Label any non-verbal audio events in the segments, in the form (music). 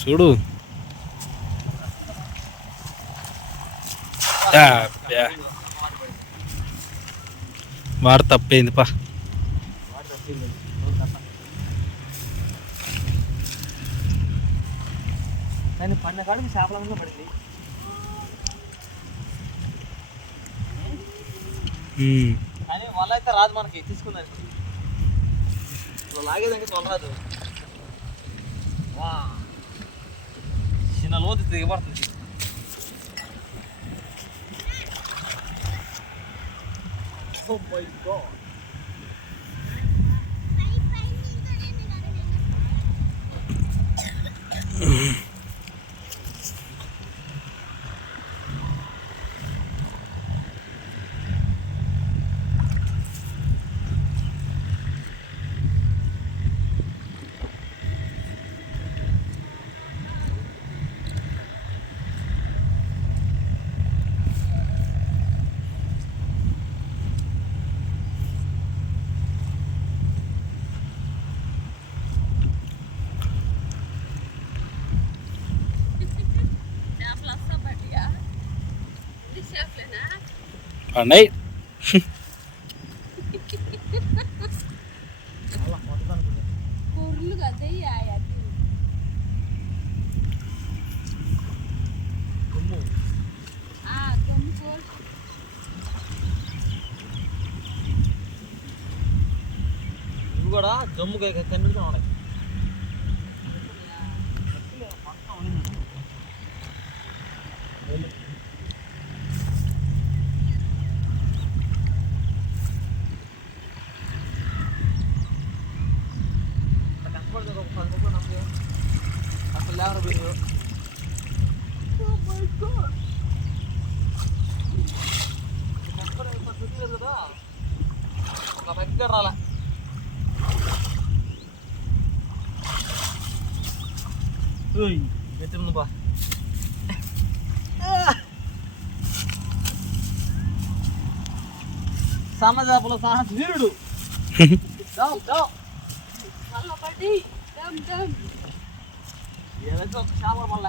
చూడు. వాడు తప్పైంది పా దాన్ని చేపల మీద పడింది. కానీ వల్ల అయితే రాదు మనకి తీసుకుందానికి లాగేదానికి తొలరాదు వా. చిన్న లోతు దిగబడుతుంది Oh my God. పడినాయి ఇవి కూడా జమ్ముగా కనిపిస్తూ ఉన్నాయి రాలే Uy, betul nu ba? sama చేపలు సాహస వీరుడు పడి ఏదైతే ఒక చేపల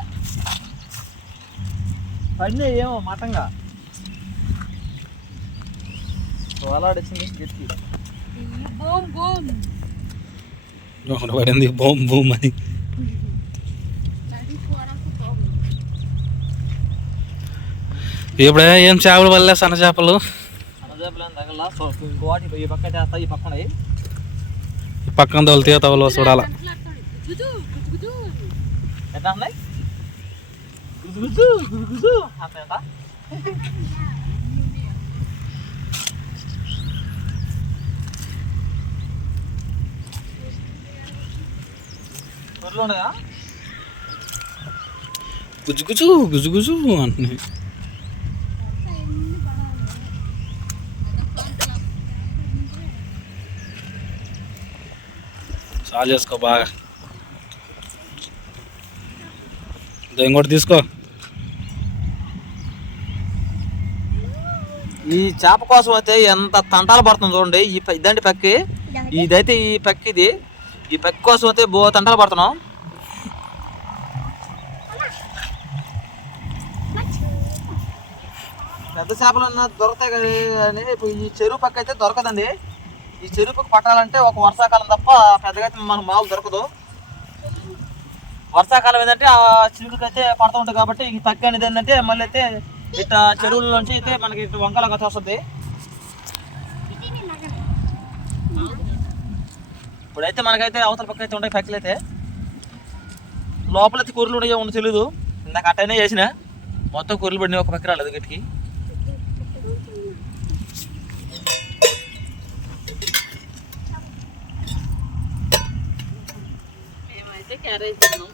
పడినా ఏమో మటంగా. వేలాడిచ్చింది గట్టి బోమ్ బోమ్ ఒకటి పడింది బూమ్ బూమ్ అని. నడి కొడకు బోమ్ ఇప్పుడు ఏం చేపలు వల్లే సన్న చేపలు? చేపలు ఏం తగల ఈ పక్క చేస్తా ఈ పక్కన. పక్కన తోలితే తవలో చూడాల. గుజు గుజు గుజు చాలు చేసుకో బాగా ఇదో ఇంకోటి తీసుకో ఈ చేప కోసం అయితే ఎంత తంటాలు పడుతుంది చూడండి. ఈ ప- ఇదండి పక్కి. ఇదైతే ఈ పక్కి ఇది. ఈ పక్కి కోసం అయితే బో తంటాలు పడుతున్నాం. పెద్ద చేపలు అన్న దొరుకుతాయి కానీ ఇప్పుడు ఈ చెరువు పక్క అయితే దొరకదండి. ఈ చెరుకు పట్టాలంటే ఒక వర్షాకాలం తప్ప పెద్దగా అయితే మనకు మామూలు దొరకదు. వర్షాకాలం ఏంటంటే ఆ చిరుకుకి అయితే పడుతూ ఉంటుంది కాబట్టి ఈ పక్క అనేది ఏంటంటే మళ్ళీ అయితే ఇట్లా చెరువుల నుంచి అయితే మనకి ఇటు వంకలాగా వస్తుంది. ఇప్పుడైతే మనకైతే అవతల పక్క అయితే ఉంటాయి పక్కలు అయితే. లోపలైతే కూరలు ఉన్నాయో ఉండో తెలియదు ఇందాక అట్టనే చేసిన. మొత్తం కూరలు పడినాయి ఒక పక్క రాలేదు గట్టికి క్యారేజ్ తిన్నాం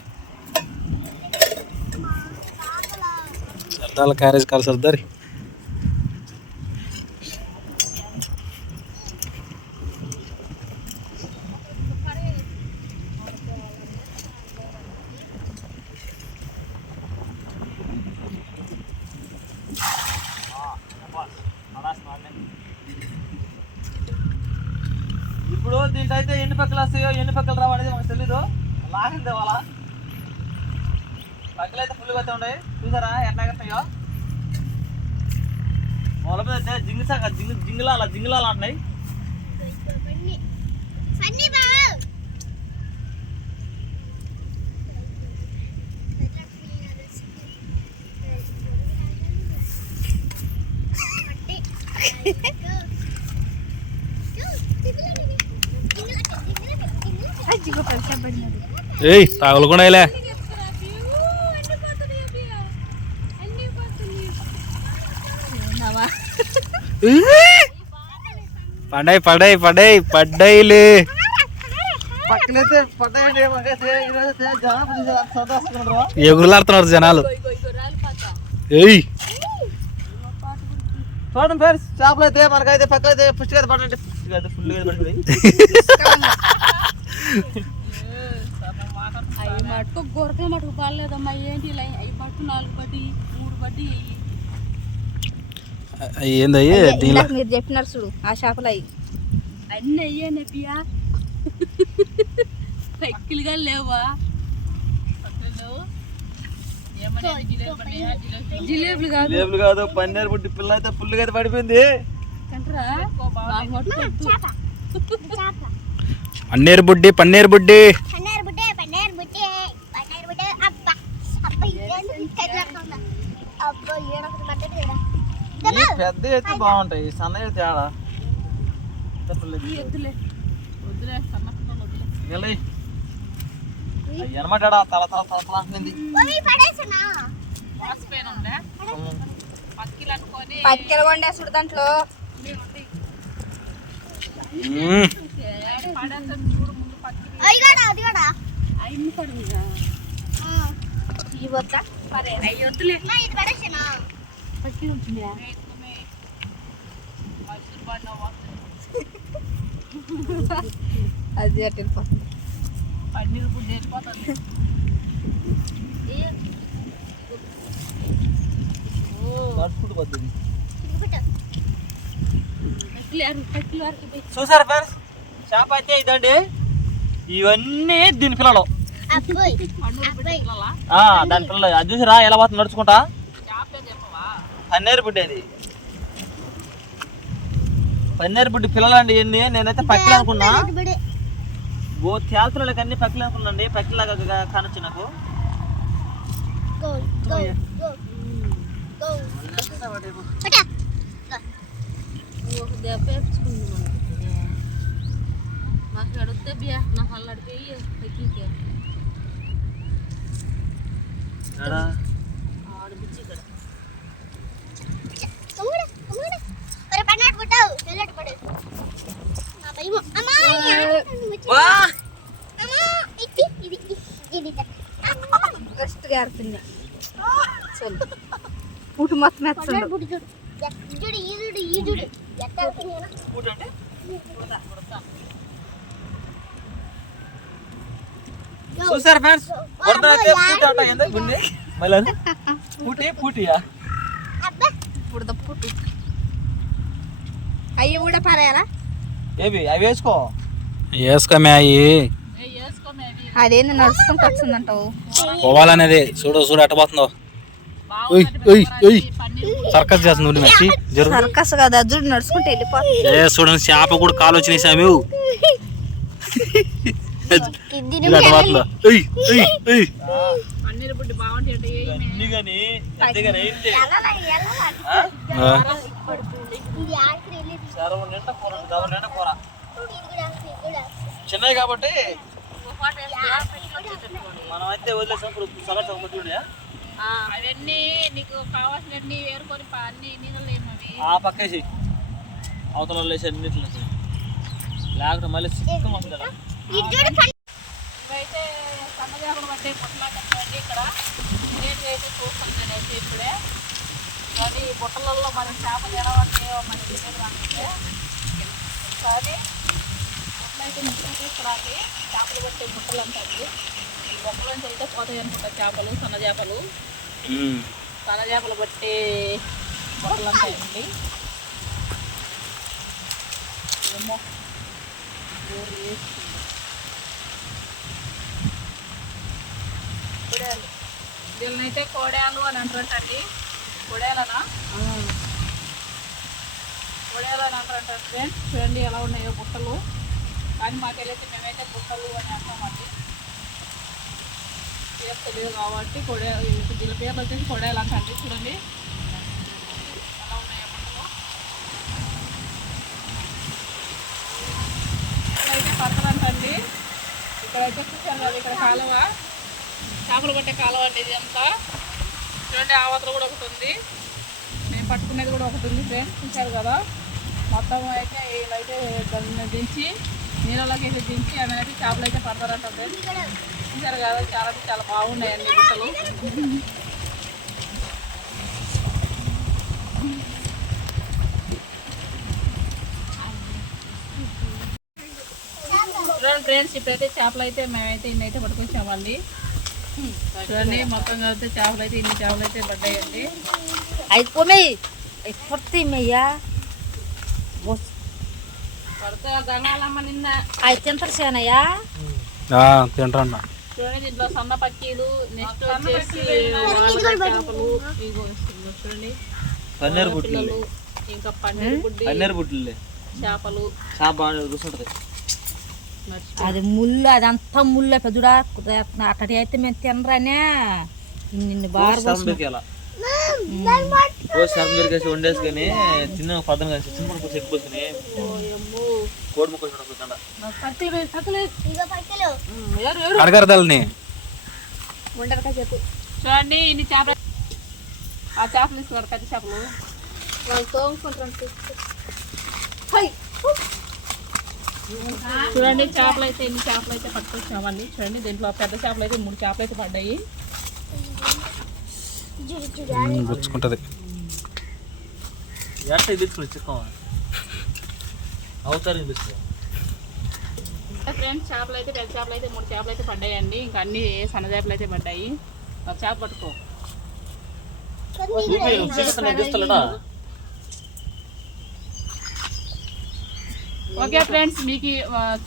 సరదాల క్యారేజ్ కాదు సర్దారి ఇప్పుడు దీంట్లో అయితే ఎన్ని పక్కలు వస్తాయో ఎన్ని పక్కలు రావు అనేది మనకు తెలీదు. లాగింది వాళ్ళ పక్కలు అయితే ఫుల్గా అయితే ఉన్నాయి చూసారా? ఎట్లా ఎగురుతాయో మొల మీద అయితే జింగిసాక జింగి జింగిలాల జింగిలాలు అంటున్నాయి. ఏయ్ తగలకుండా ఇలా పడ్డాయి పడ్డాయి పడ్డాయి పడ్డాయిలే. జనం చూసారా అంత సంతోషంగా ఎగురులాడుతున్నారు జనాలు. ఏయ్. చూడండి ఫ్రెండ్స్ చేపలు అయితే మనకైతే పక్కన అయితే అయితే పడండి అయితే పడుతుంది. (laughs) అవి మటుకు గొరకలు మటుకు పడలేదమ్మా ఏంటి అవి మటుకు నాలుగు బడ్డి మూడు బడ్డి ఏందయ్యి మీరు చెప్పినారు చూడు ఆ చేపలు అయ్యి అన్నీ అయ్యానే బియ్యా సైకిల్గా లేవా జిలేబులు కాదు లేబుల్ కాదు పన్నీర్ బుడ్డి పిల్ల అయితే ఫుల్గా అయితే పడిపోయింది కంటరా నాకు పన్నీర్ బుడ్డి పన్నీర్ బుడ్డి పన్నీర్ బుడ్డే పన్నీర్ బుడ్డే పన్నీర్ బుడ్డే అబ్బా అబ్బా ఇదేంటి కదలకుండా అబ్బా ఏడొకటి పడ్డది కదా ఈ పెద్ద అయితే బాగుంటాయి ఈ సన్న అయితే ఆడ ఈ వద్దులే వద్దులే సన్నపిల్లలు వద్దులే నిలై అనమాట తల తల తల తల అంటుంది ఓయ్ పడేసనా వాసిపోయిన ఉందా పక్కిలు అనుకొని పక్కన వండేసుడు దాంట్లో మ్మ్. పడేస్తాను చూడు ముందు పక్కిలు. అది కూడా అది కూడా? అయ్యి పడిందిగా ఈ వద్దా సరే అయ్యి వద్దులే ఇది పడేసనా? పక్కిలు ఉంటుందా (laughs) అది అటు వెళ్ళిపోతుంది. పన్నీర్ ఫుడ్ వెళ్ళిపోతుంది. చూసారా ఫ్రెండ్స్? చేప అయితే ఇదండి. ఇవన్నీ దీని పిల్లలు. దాని పిల్లలు. అది చూసిరా ఎలా పోతుంది నడుచుకుంటా. పన్నీర్ బుడ్డి అది పన్నీర్ బుడ్డి పిల్లలు అండి ఇవన్నీ నేనైతే పక్కలే అనుకున్నా. ఓ తేల్తులకి అన్ని పక్కలే అనుకున్నాండి పక్కలాగా కానొచ్చు నాకు. మాకు అడిగితే నాకు అల్లాడిపోయి పక్కికి ఎడా? ఆడిపించి ఇక్కడ తమ్ముడు తమ్ముడు ఒరే పన్నట్టు పుట్టావు తెల్లటి పడు నా భయం అమ్మా వా! అమ్మా ఇది ఇది ఇది ఫస్ట్ గారుతుంది చల్ పుట్టు మొత్తం పన్నట్టు పుట్టు చూడు ఎక్- చూడు ఈ చూడు ఈ చూడు ఎట్ట అవుతుంది కదా ఊట అంటే? చూసారు ఫ్రెండ్స్? పూటి గుండె. మళ్ళీ అది? పూటి పూటియా? అబ్బా. పుడద పుట్టు అయ్యి కూడా పారేయాలా? ఏవి? అవి వేసుకో. వేసుకోమే అయ్యి అదేంది నడుచుకుంటూ వస్తుందంటావు? పోవాలనేది చూడు చూడు ఎట్ట పోతుందో. సర్కస్ చేస్తుంది జరుగు. సర్కస్ కదా అజ్జుడు నడుచుకుంటూ వెళ్ళిపోతుంది. ఏ చూడండి చేప కూడా కాలు వచ్చినాయి సామి. (laughs) చిన్నవి కాబట్టి మనం అయితే వదిలేసాం ఇప్పుడు సగం సగం పట్టుకున్నాయా అవన్నీ నీకు కావాల్సినన్ని ఏరుకొని పా- అన్ని నీళ్ళు ఏమవి ఆ పక్కేసి అవతల వేసి అన్నింటిలో లేకపోతే మళ్ళీ సిక్కం వస్తుంది. ఇవైతే సన్నజాకులు పట్టే పుట్టలాకండి ఇక్కడ. రేటు అయితే చూస్తాను నేనైతే ఇప్పుడే. కానీ బుట్టలలో మన చేపలు ఎలా ఉంటాయో మనకి తెలియదు అంటే కానీ తీసుకురాకి చేపలు పట్టే బుట్టలు ఉంటాయి. నుంచి అయితే పోతాయి అనుకుంటా. చేపలు సన్న చేపలు. సన్న చేపలు పట్టే బుట్టలు ఉంటాయండి. ఏమో. వేసుకుంది. చూడాలి దీనినైతే కోడేలు అని అంటారంటండి. కోడేలనా? కోడేలు అని ఫ్రెండ్స్ చూడండి ఎలా ఉన్నాయో బుట్టలు కానీ మాకెళ్ళైతే మేమైతే బుట్టలు అని అంటామండి. తెలియదు కాబట్టి కొడే దీని పేర్లు వచ్చేసి కొడేలు అంటండి చూడండి. ఎలా ఉన్నాయో అయితే ఇక్కడైతే పక్కనంటండి ఇక్కడైతే చూసారు కదా ఇక్కడ కాలువ. చేపలు పట్టే కాలువ అండి ఇది అంతా. చూడండి ఆవతలు కూడా ఒకటి ఉంది. మేము పట్టుకునేది కూడా ఒకటి ఉంది ఫ్రెండ్స్ చూశారు కదా? మొత్తం అయితే వీళ్ళైతే దించి నీళ్ళలోకి అయితే దించి ఆమె అయితే చేపలు అయితే పడతారంట ఫ్రెండ్స్. చూశారు కదా చాలా చాలా బాగున్నాయండి గుట్టలు చూడండి ఫ్రెండ్స్ ఇప్పుడైతే చేపలు అయితే మేమైతే ఇన్ని అయితే పట్టుకొచ్చామండి. చూడండి మొత్తం కలిపితే చేపలు అయితే ఇన్ని చేపలు అయితే పడ్డాయండి. అయిపోయి అయిపోతే మెయ్యా. పడితే గంగాలమ్మ నిన్న అవి తింటారు సేనయ్యా. చూడండి దీంట్లో సన్న పక్కీలు నెక్స్ట్ వచ్చేసి చేపలు ఇగో ఇదిగో చూడండి. పన్నీర్ పిల్లలు ఇంకా పన్నీర్ బుడ్డి పన్నీర్ బుట్లు చేపలు. మర్చిపోయి అది ముళ్ళు అదంతా ముళ్ళ పెద్దడా అక్కడి అయితే మేము తినరానే. నిన్ను బాగా రోజు సరంబీర్కి వేసి వండేసుకొని తిన్న పదం కలిసి చిన్న ముక్క చెక్కు పోసుకొని. కోడి ముక్క చూడకుండా చూడండి ఇన్ని చేపలు. ఆ చేపలు తీసుకున్నారు పెద్ద చేపలు. వాళ్ళు తోముకుంటారు చూడండి చేపలు అయితే ఎన్ని చేపలు అయితే పట్టుకొచ్చామండి చూడండి దీంట్లో పెద్ద చేపలు అయితే మూడు చేపలు అయితే పడ్డాయి. గుచ్చుకుంటది ఇది చిక్కం అవుతారు ఫ్రెండ్స్ చేపలు అయితే పెద్ద చేపలు అయితే మూడు చేపలు అయితే పడ్డాయండి ఇంకా అన్ని సన్న చేపలు అయితే పడ్డాయి ఒక చేప పట్టుకో ఓకే ఫ్రెండ్స్ మీకు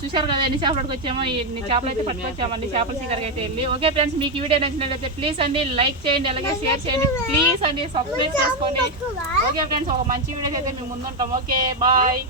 చూశారు కదా ఎన్ని చేపలకి వచ్చామో ఎన్ని చేపలు అయితే పట్టుకొచ్చామండి చేపల సీకర్కి అయితే వెళ్ళి. ఓకే ఫ్రెండ్స్ మీకు ఈ వీడియో నచ్చినట్లయితే ప్లీజ్ అండి లైక్ చేయండి అలాగే షేర్ చేయండి. ప్లీజ్ అండి సబ్స్క్రైబ్ చేసుకోండి ఓకే ఫ్రెండ్స్ ఒక మంచి వీడియోస్ అయితే మేము ముందుంటాం. Okay bye